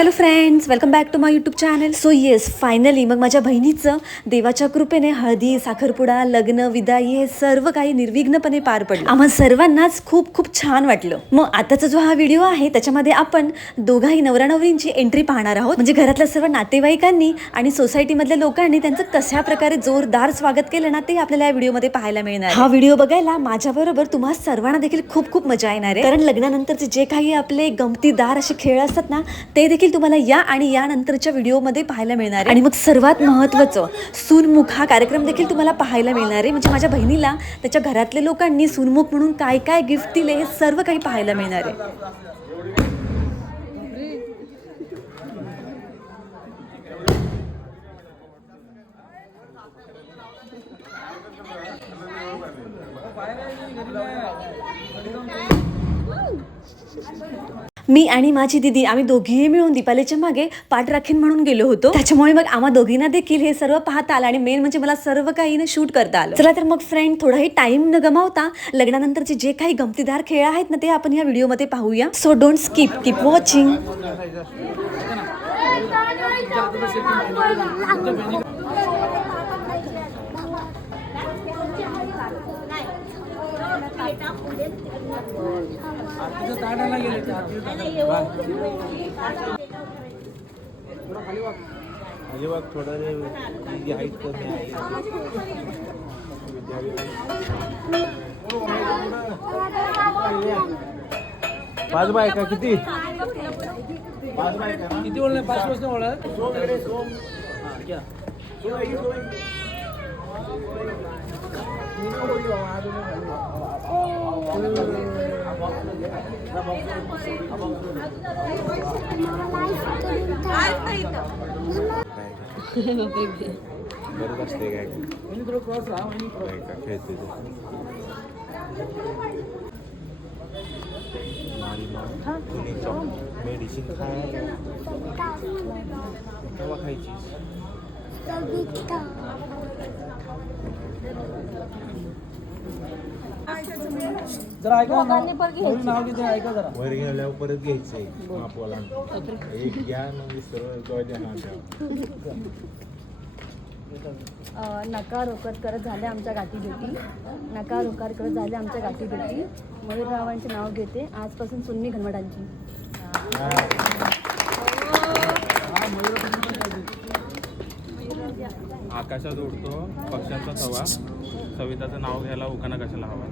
Hello friends, welcome back to my YouTube channel. So yes, finally मग माझ्या बहिणीचं देवाच्या कृपेने हळदी, साखरपुडा, लग्न, विदाई हे सर्व काही निर्विघ्नपणे पार पडलं. आम्हा सर्वांनाच खूप खूप छान वाटलं. मग आताचा जो हा व्हिडिओ आहे त्याच्यामध्ये आपण दोघाही नवरा नवरींची एंट्री पाहणार आहोत. म्हणजे घरातल्या सर्व नातेवाईकांनी आणि सोसायटीमधल्या लोकांनी त्यांचं कशा प्रकारे जोरदार स्वागत केलं ना, ते आपल्याला या व्हिडिओमध्ये पाहायला मिळणार. हा व्हिडिओ बघायला माझ्याबरोबर तुम्हा सर्वांना देखील खूप खूप मजा येणार आहे. कारण लग्नानंतरचे जे काही आपले गमतीदार असे खेळ असतात ना, ते देखील तुम्हाला या आणि यानंतरच्या व्हिडिओमध्ये पाहायला मिळणार आहे. आणि मग सर्वात महत्त्वाचं, सूनमुख हा कार्यक्रम देखील तुम्हाला पाहायला मिळणार आहे. म्हणजे माझ्या बहिणीला त्याच्या घरातल्या लोकांनी सूनमुख म्हणून काय काय गिफ्ट दिले हे सर्व काही पाहायला मिळणार आहे. मी आणि माझी दीदी आम्ही दोघीही मिळून दीपालीच्या मागे पाठराखीण म्हणून गेलो होतो. त्याच्यामुळे मग आम्हा दोघींना देखील हे सर्व पाहता आलं आणि मेन म्हणजे मला सर्व काही शूट करता आलं. चला तर मग फ्रेंड, थोडाही टाइम न गमावता लग्नानंतरचे जे काही गमतीदार खेळ आहेत ना, ते आपण या व्हिडिओमध्ये पाहूया. So don't skip, keep watching. पाच बायका किती? पाच बायका किती बोलले? 5 वाजता बोला. बरं असते काय खेळते मेडिसिन केव्हा खायची? जरा ऐका नाव घेते, ऐका जरा. वर गेल्यावर परत घ्यायचंय मापवाला. एक घ्या म्हणजे नकार रोकत करत झाले आमच्या गाठी भेटी, नकार रोकार करत झाले आमच्या गाठी भेटी. मयूररावांचे नाव घेते आजपासून सुन्नी घनवटांची. आकाशात उडतो पक्ष्यांचा थवा, सविताचं नाव घ्यायला उखाणा कशाला हवा.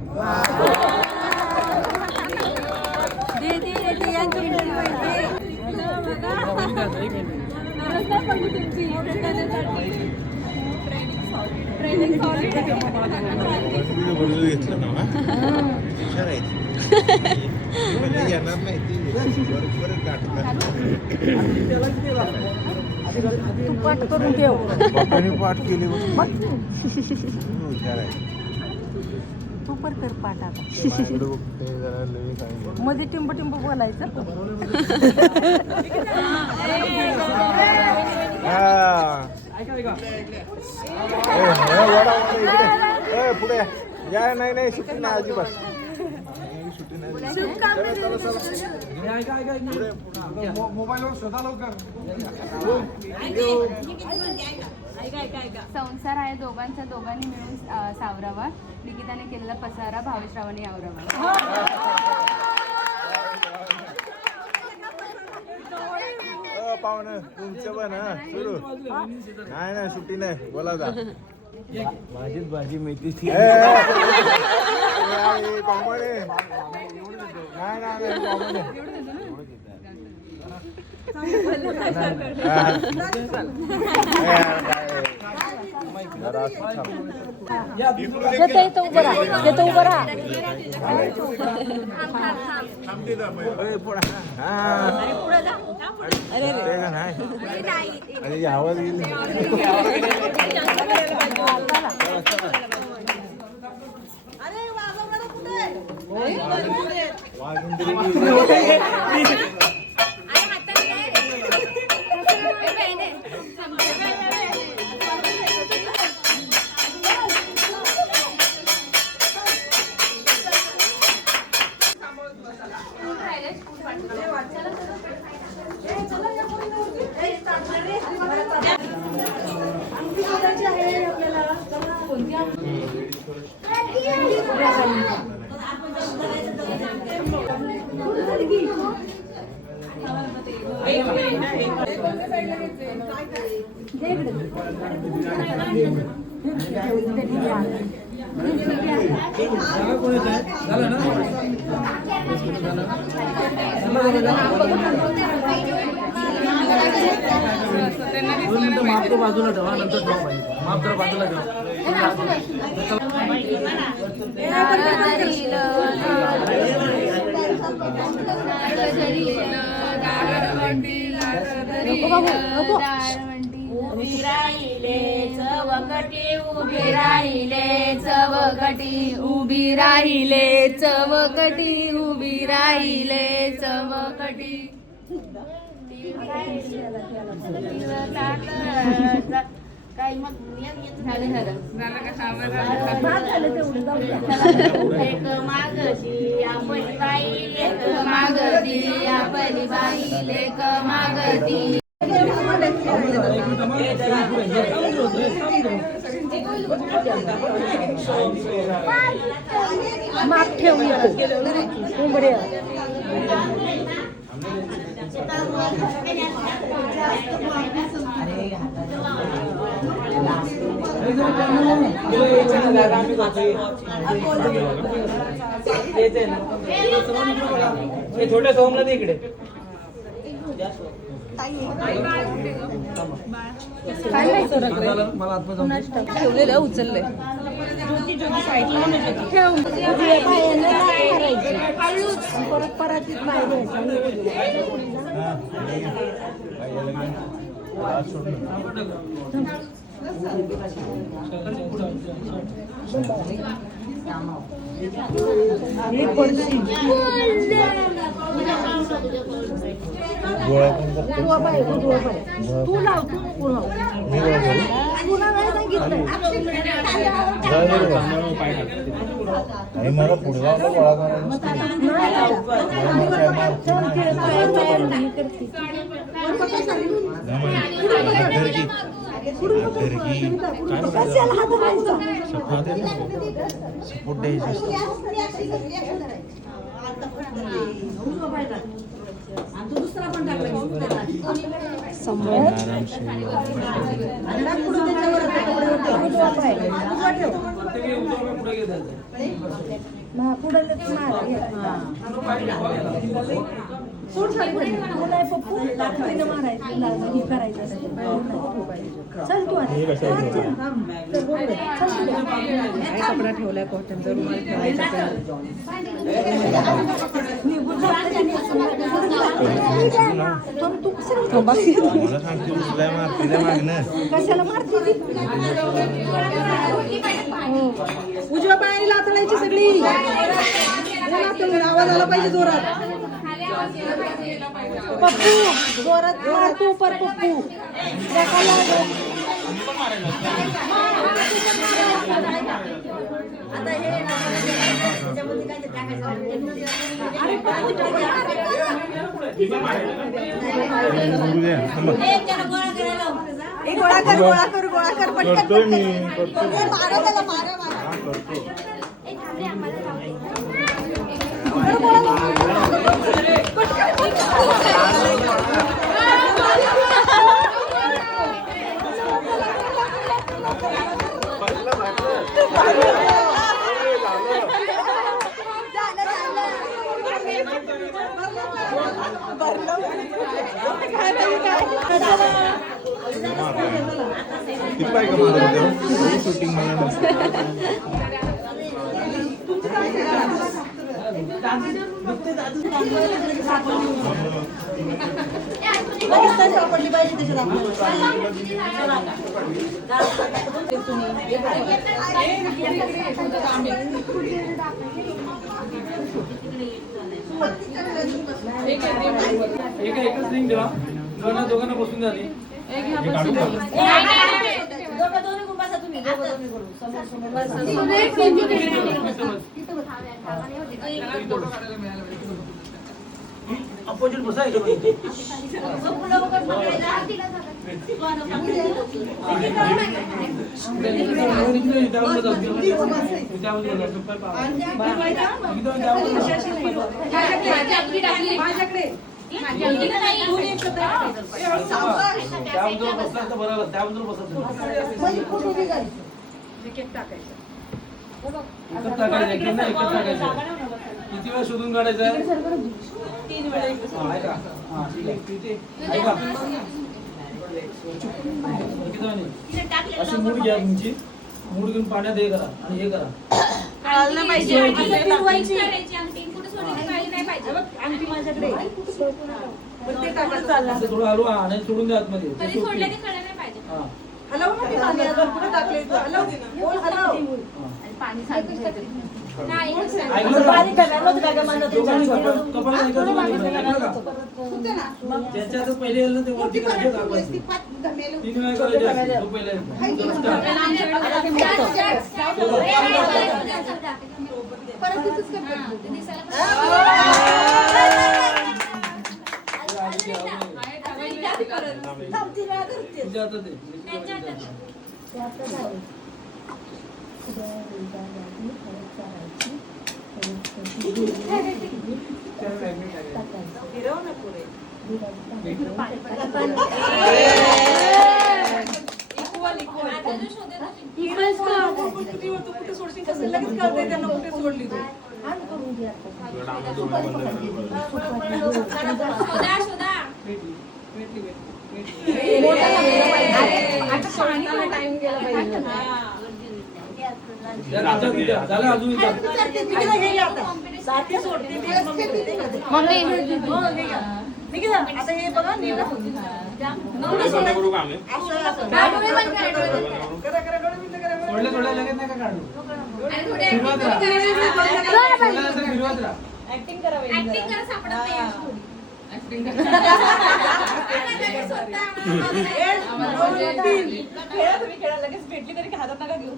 घेतलं ना येणार नाही ती बरोबर तू पाठ करून ठेव. पाठ केली हुशार आहे. तू पण कर पाठ आता. मध्ये टिंब टिंब बोलायचं. पुढे या. नाही सुट्टी नाही अजिबात. मोबाईलवर शोधा लवकर. संसार आहे दोघांचा, दोघांनी मिळून सावरावा. निकिताने केलेला पसारा भावेश्रावाने आवरावा. पाहुणं तुमचं पण सुरू नाही सुट्टी नाही. बोला जा. माझीच भाजी मेथीची. आवाज येईल. बाजूला ठेवा नंतर ठेवा पाहिजे माप जरा बाजूला उभी राहिले चवकटी उभी राहिले चवकटी उभी राहिले चवकटी उभी राहिले चवकटी मागती आपली बाई लेक मागती माप ठेव छोटे सोमला दे इकडे मला ठेवलेलं उचललंय परत परातीत पाय तू लाव तू तुला नाही सांगितलं मला पुढे सपोर्ट द्यायचं कपडा ठेवलाय कॉटनचा रुमाल ठेवायचा कशाला मारते उजव्या पायाला लाथायची सगळी आवाज आला पाहिजे जोरात पप्पू जोरात मार तू पर पप्पू गोळा कर पटकन मारा त्याला मारा शूटिंग पडली पाहिजे एकच रिंग देवा दोघांना बसून झाली अपोजिट बसा इकडे त्याबद्दल बसला तर बरं त्याबद्दल बसत एकच टाकायचं एकच नाही एकच टाकायचं किती वेळा शोधून काढायचं आहे 3 वेळा ऐका हा ठीक आहे ऐका अशी मूड घ्या तुमची मूड घेऊन पाण्यात हे करा आणि हे करा आमटी माझ्याकडे असं थोडं हलवा आणि सोडून द्या आतमध्ये ते सोडतील. हा. हलव ना ते पाणी अजून कुठे टाकले हलव बोल हलव पाणी सांगितलं ऐकलं का? दोघांनी कपाळाला ऐकायचं नाही. ऐकलं का? ज्याच्या हातात पहिले येईल ना ते वरती करायचं दाखवायचं. 3 वेळा करायचे तो पहिले तुझ्या हातात आहे. झालं अजून आता हे बघा नीट थोडल्या थोड्या लगेच नाही का काढू फिरवत राहा. सोडल्यानंतर फिरवत राहा. ऍक्टिंग करावी खेळा लगेच भेटली तरी हातात नका घेऊ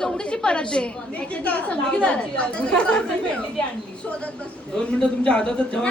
चौडीची परत आहे 2 मिनिटं तुमच्या हातातच ठेवा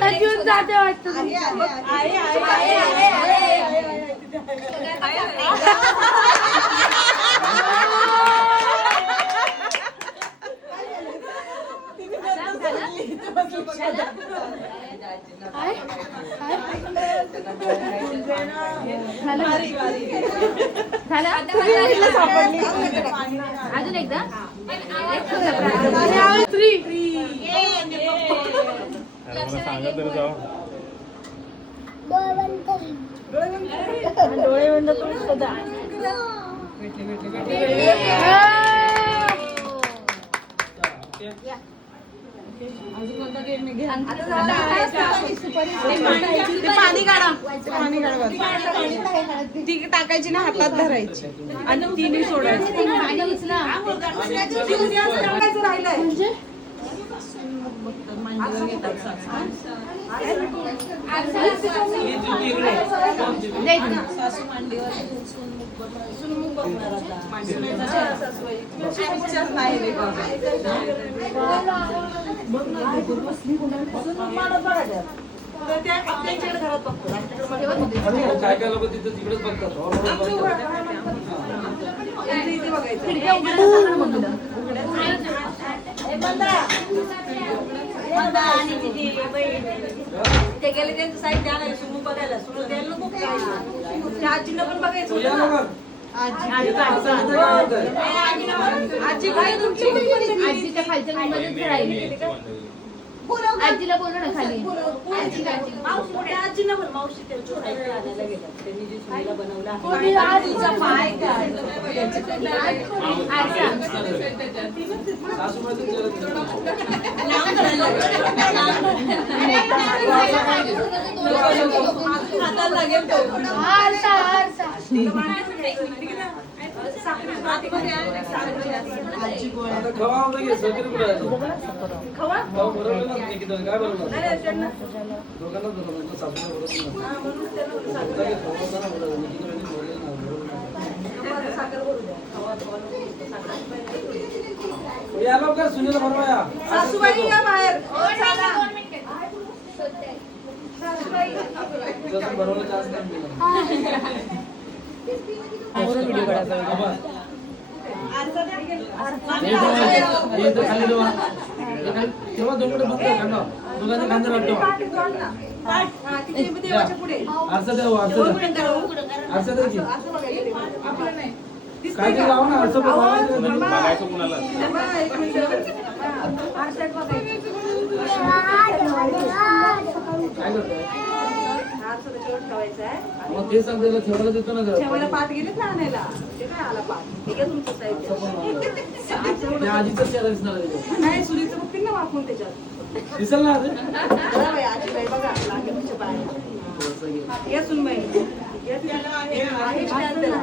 आणि कसं जाते वाटतं अजून एकदा डोळे बंद करून शोधा ती टाकायची ना हातात धरायची आणि तिने सोडायची राहिलंय काय काय लोक तिथं तिकडेच बघतात ते गेले त्यांचं साईड द्यायला सुमू बघायला सुमू द्यायला नको त्या आजींना पण बघायचं या होतं ना. बघा. आजी काय तुमची आजीच्या खालच्या रूममध्येच राहिली आजीला बोलू ना खाली. आता खवा होता की सगळी कुठे आहे खवा बरोबर ना निकिता काय बरोबर दोघांना बरोबर सासूला बरोबर या लवकर सुनील बरोबर या सासूबाई या बाहेर बरोबर चान्स नाही व्हिडिओ काढा. तेव्हा दोघांना बघतो खांदा दोघांच्या खांद्याला ठेवा अर्धा द्या अर्धा द्या की काय तरी लावा ना असं बघायचं कुणाला काय करतोय मग ते सांगते ठेवायला देतो ना जरा. पाठ गेलेच ना आणायला ते काय आला पाठ हे घ्या तुमचं साहित्य. त्या आजीचं चेहरा दिसणार आहे त्याच्यात. नाही सुरीचं बघतील ना वापरून त्याच्यात दिसेल ना आता? बघा बाई, आजीबाई बघा लागेल तुमच्या पायाला. या सुनबाई या त्याला आहे stand त्याला.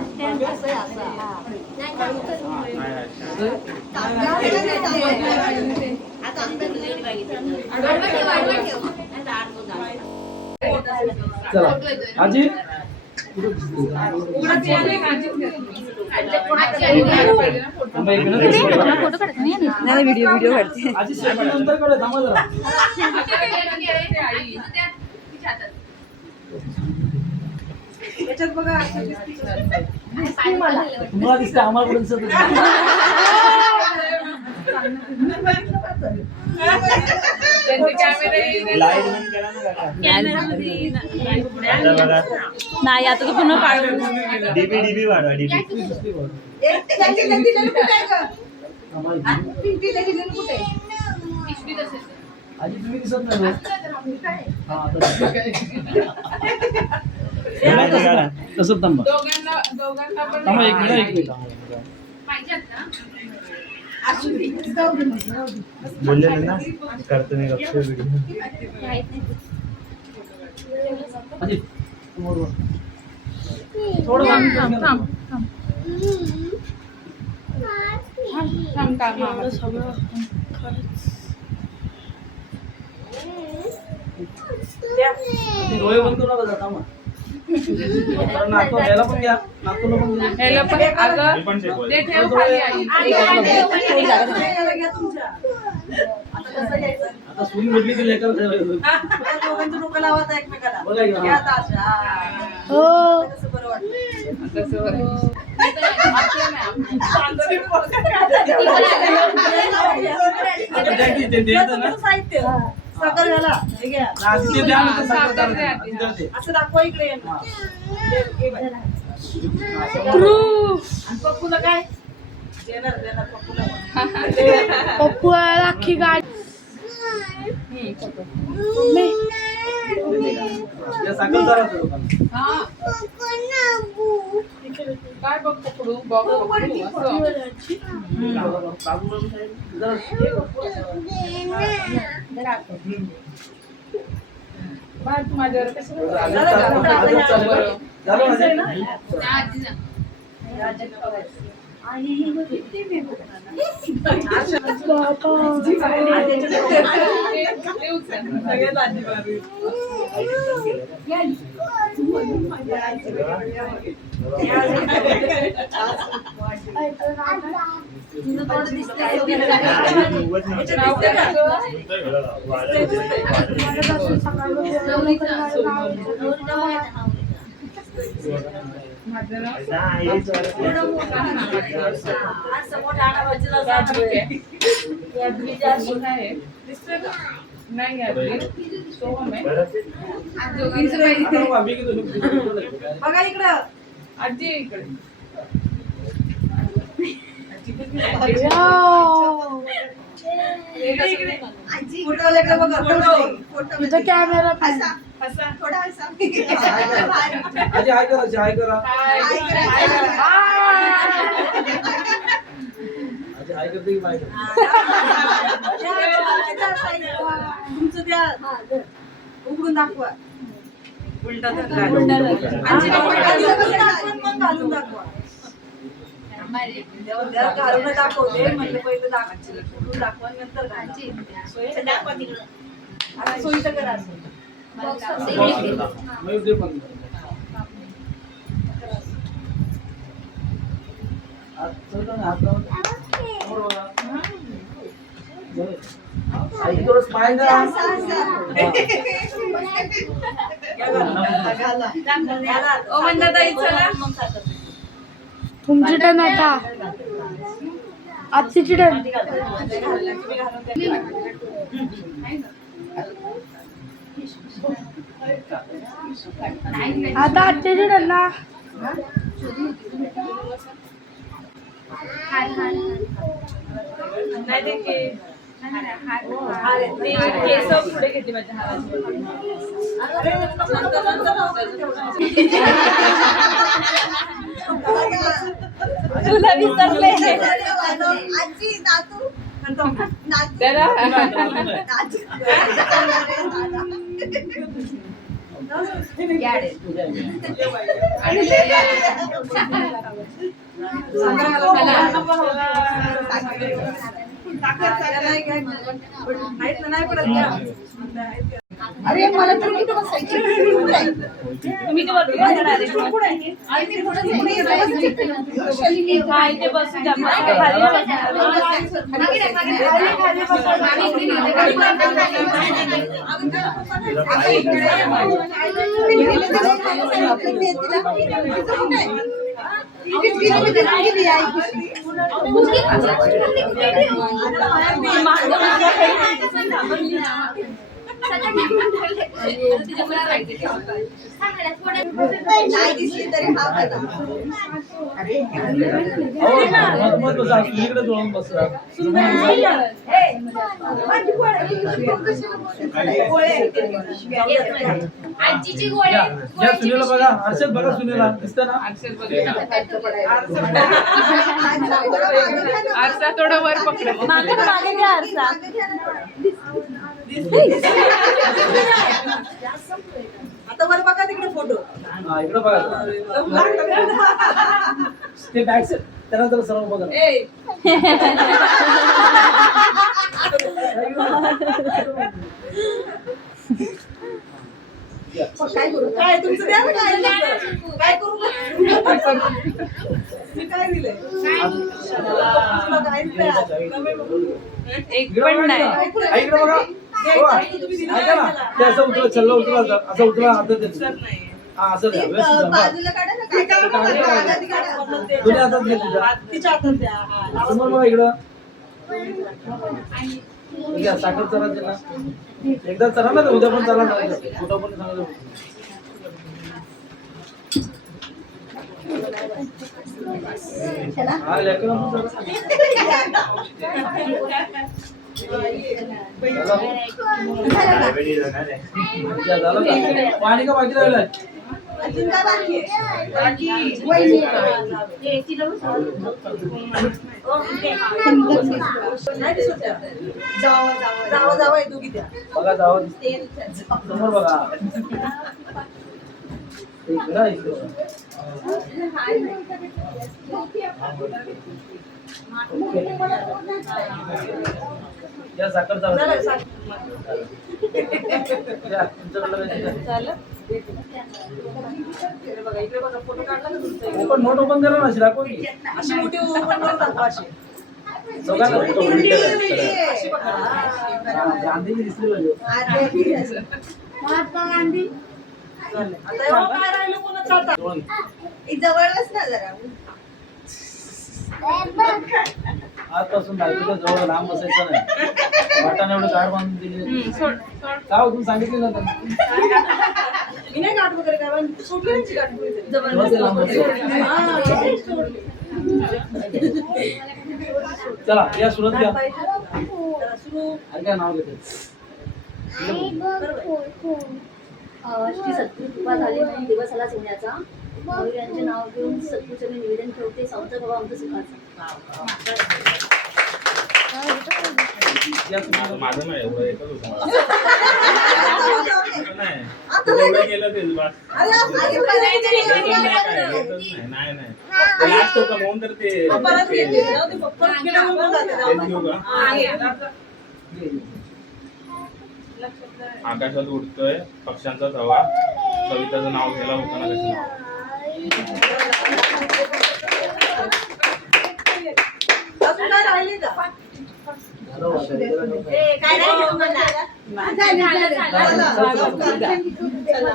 असं आहे, असं आहे. चला आजी व्हिडिओ काढते. आजी सेकंड नंतर कडे थांबा जरा याच्यात बघा असं दिसतं. तुम्हाला दिसते आम्हाला कुठे दिसत नाही. लाईट बंद करा ना काका. आता बघा नाही आता तू पुन्हा काढ. डीबी वाढवा डीबी त्यांची दिलेलं कुठे आहे गं? आम्हाला पिंकीला दिलेलं कुठे आहे? आजी तुम्ही दिसत नाही ना? हा आता दिसत. काढा. तसंच थांबा दोघांना पण थांबा एक मिनिट बोललेलं ना करतो मी गप्प व्हिडिओ आजी समोर थोडं थांब डोळे बंद करू नका थांबा नातू याला पण घ्या नातूला पण घ्या ह्याला पण अगं मी पण शिकवलं. ते ठेव खाली आई. याला घ्या तुमच्या. आता कसं घ्यायचं? आता सून भेटली की लेकर ठेवायचं त्या दोघांचं डोकं लावायचं एकमेकाला. बघा की, हा. घ्या आता अशा. कसं बरं वाटतं? आता द्या की ते द्यायचं ना साहित्य साखर घाला हे घ्या. आधी ते द्या ना ते साखर द्या. आधी द्या ते. असं दाखवा इकडे यांना. हे बाई. आणि पप्पूला काय देणार पप्पूला पण. पप्पू राखी गाडी. या साखर जरा ठेवा खाली. काय बघ पकडू बघ पकडू असं. बाळ तू माझ्यावर कसं झालं ना? बघा इकडं आजी इकडे फोटोवाल्याकडे बघा इथं कॅमेरा थोडा हसा आजी हाय करा, आजी हाय करा. आजी हाय करते की बाय करते? तुमचं द्या उघडून दाखवा उलटा मग घालून दाखवा घालून दाखवते म्हणजे पहिलं दाखवायचं दाखवा नंतर दाखवा तिकडं सोयीचं करा असं मयूर दे पण. हात चढवतो ना, हात लावून. समोर बघा. बरं. आई थोडं स्माइल करा. तुमची टर्न आता आजची टर्न आता आजची टर्न ना पुढे घेते माझ्या तुला विसरले आजी नातू अरे मला तर कुठं बसायचं तुम्ही ते वरती नाही दिसली तरी हा बघा इकडे जोडून बसला. आजीची गोळी या सुनीला बघा, हर्षद बघा सुनीला दिसतं ना. आरसा थोडा वर पकडा मागे घ्या आरसा आता वर बघा तिकडे फोटो हा इकडे बघा. ते बॅक साईड त्यानंतर सर्व बघा. काय तुमचं द्या ना काय करू मी काय दिलंय एक पण नाही. इकडे बघा. ऐका ना, ते असं उचला, छल्ला उचला, असं उचला, हातात द्यायचं. हा असं द्या. व्यवस्थित द्या. बाजूला काढा ना दोन्ही हातात घ्या तुझ्या. तिच्या हातात द्या समोर बघा इकडं. घ्या, साखर चला त्यांना. एकदा चला ना, उद्या पण चला ना. कुठं पण सांगा. हा लेकरं पण चला. झालं का? पाणी का बाकी राहिलंय? अजून काय बाकी आहे नाही दिसत त्या. जावा जावा आहे दोघी त्या बघा जावं समोर बघा. इकडं इकडं. या साखर चालू या तुमच्याकडलं बघा इकडे बघा फोटो काढला ना तुमचा ओपन नोट ओपन करा ना, दाखव की. अशी मोठी ओपन करून दाखवा अशी चौघांना अशी बघा गांधीजी दिसली पाहिजे. महात्मा गांधी आता एवढं काय राहिलं कोणाचं आता जवळच ना जरा आजपासून बायकोच्या जवळ लांब बसायचं नाही. वाटाने एवढं गाड बांधून दिली. काय हो, तुम्ही सांगितलं ना त्यांना? मी नाही गाठ वगैरे काय सोडली गाठ तेव्हा ते लांब बसायचं. चला या सुरत घ्या. ऐका नाव घेते. श्री सद्गुरू कृपा झाली म्हणून दिवस आला सोन्याचा. मयूर यांचे नाव घेऊन सद्गुरूचे मी निवेदन ठेवते. संत बाबा आमचं सुखाचं. माझं नाही एवढं एकच होतं नाही एवढं केलं तेच बस नाही लास्ट होतं म्हणून तर ते देऊ का आकाशात उडतोय पक्ष्यांचा थवा कविताचं नाव घ्यायला होतं ना अजून काय राहिली का? झालं वाटतं. काय राहिलं तुम्हाला? झालं. चला.